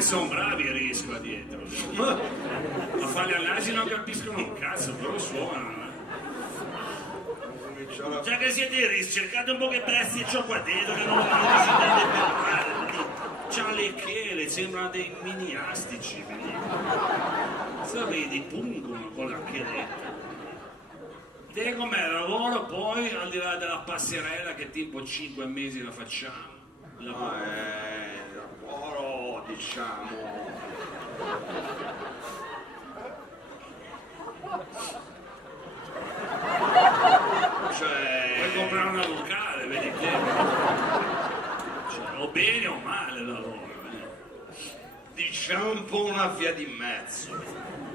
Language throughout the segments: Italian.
Sono bravi i rischi qua dietro, a fare le analisi non capiscono un cazzo, però suonano. Già che siete i rischi, cercate un po' che bestie c'ho qua dentro che non si deve parlare. C'ha le chele, sembrano dei mini astici. Sapete, pungono con la cheletta. Te com'è il lavoro poi, al di là della passerella che tipo 5 mesi la facciamo? Lavoro, diciamo. Cioè. Puoi comprare una locale, vedi che. Cioè, o bene o male lavoro. Diciamo un po' una via di mezzo.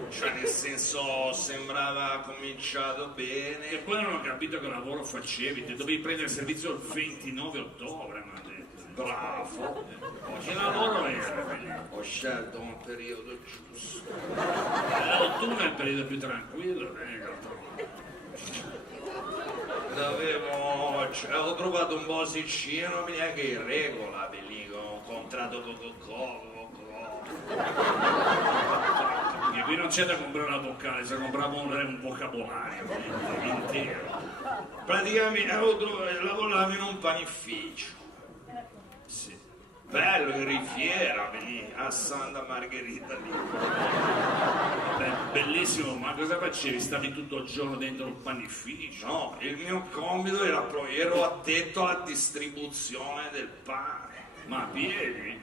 Cioè, nel senso, sembrava cominciato bene. E poi non ho capito che lavoro facevi, te dovevi prendere il servizio il 29 ottobre, mi ha detto. Bravo. Che lavoro era? Ho scelto un periodo giusto. L'autunno è il periodo più tranquillo, ho trovato un posticino, non mi neanche in regola, bellissimo, ho incontrato Coca-Cola. Perché qui non c'è da comprare una boccale, se compravo un vocabolario intero. Praticamente lavoravo in un panificio. Sì. Bello, in Riviera, a Santa Margherita lì. Beh, bellissimo, ma cosa facevi? Stavi tutto il giorno dentro un panificio? No, il mio compito era ero addetto alla distribuzione del pane. Ma a piedi?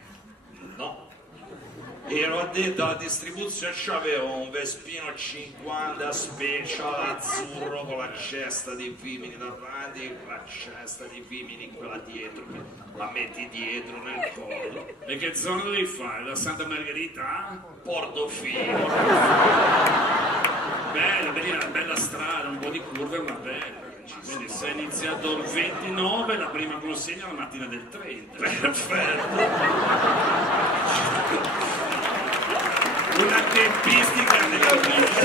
No. Ero addetto alla distribuzione, c'avevo un Vespino 50 special azzurro con la cesta di vimini davanti e la cesta di vimini quella dietro, la metti dietro nel collo. E che zona devi fare? Da Santa Margherita? Portofino. Bella, bella strada, un po' di curve, ma bella. Quindi sei iniziato il 29, la prima consegna la mattina del 30. Perfetto. Una tempistica della vita.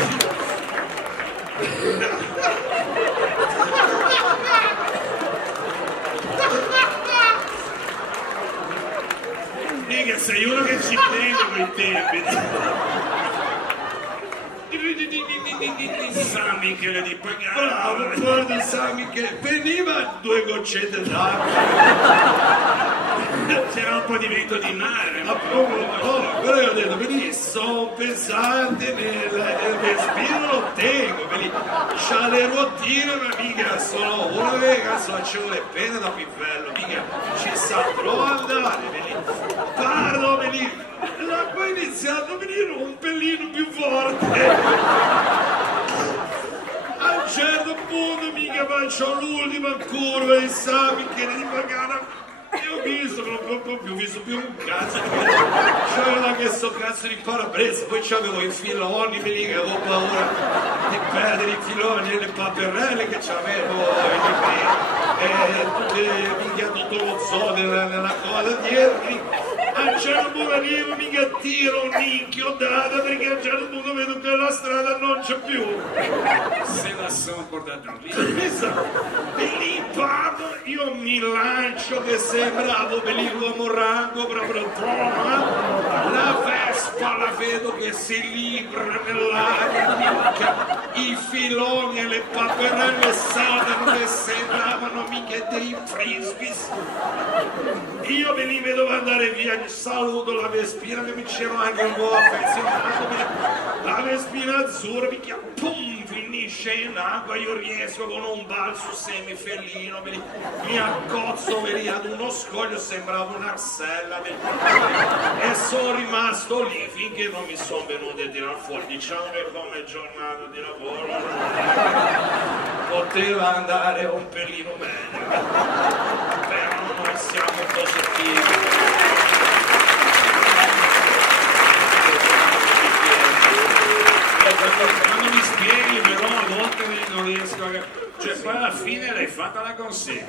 Mica sei uno che ci prende quei tempi. San Michele di Pagano. Bravo, guarda San Michele, veniva 2 goccette d'acqua. C'era un po' di vento di mare. Ma quello che ho detto, vedi, sono pesante nel respiro, lo tengo, vedi, c'ha le ruotine, ma mica sono uno che cazzo facevo le penne da pivello, mica ci saprò andare, vedi, parlo, vedi, l'acqua è iniziato a venire un pelino più forte. A un certo punto mica faccio l'ultima curva di San Michele di Pagano. E ho visto che non ho visto più un cazzo, c'aveva che sto cazzo di parabrezza, poi c'avevo i filoni, vedi che avevo paura di perdere i filoni e le paperelle che c'avevo, minchia tutto lo zoo nella coda dietro. A un certo punto arrivo, mica tiro un'inchiodata perché a un certo punto vedo che la strada non c'è più. Se la sono portata lì. E lì parlo, io mi lancio che sembravo l'uomo rango proprio la Vespa la vedo che si libra nell'aria, i filoni e le paperelle saltano che sembravano mica dei frisbees. Io me li vedo andare via, saluto la Vespina che mi c'ero anche un po' affezionato, la Vespina azzurra, pum, finisce in acqua, io riesco con un balzo semifelino, mi accozzo ad uno scoglio, sembrava un'arsella, e sono rimasto lì finché non mi sono venuti a tirare fuori. Diciamo che come giornata di lavoro poteva andare un pelino meglio, però non siamo positivi. Quando mi spieghi però a volte non riesco a... Cioè poi alla fine l'hai fatta la consegna.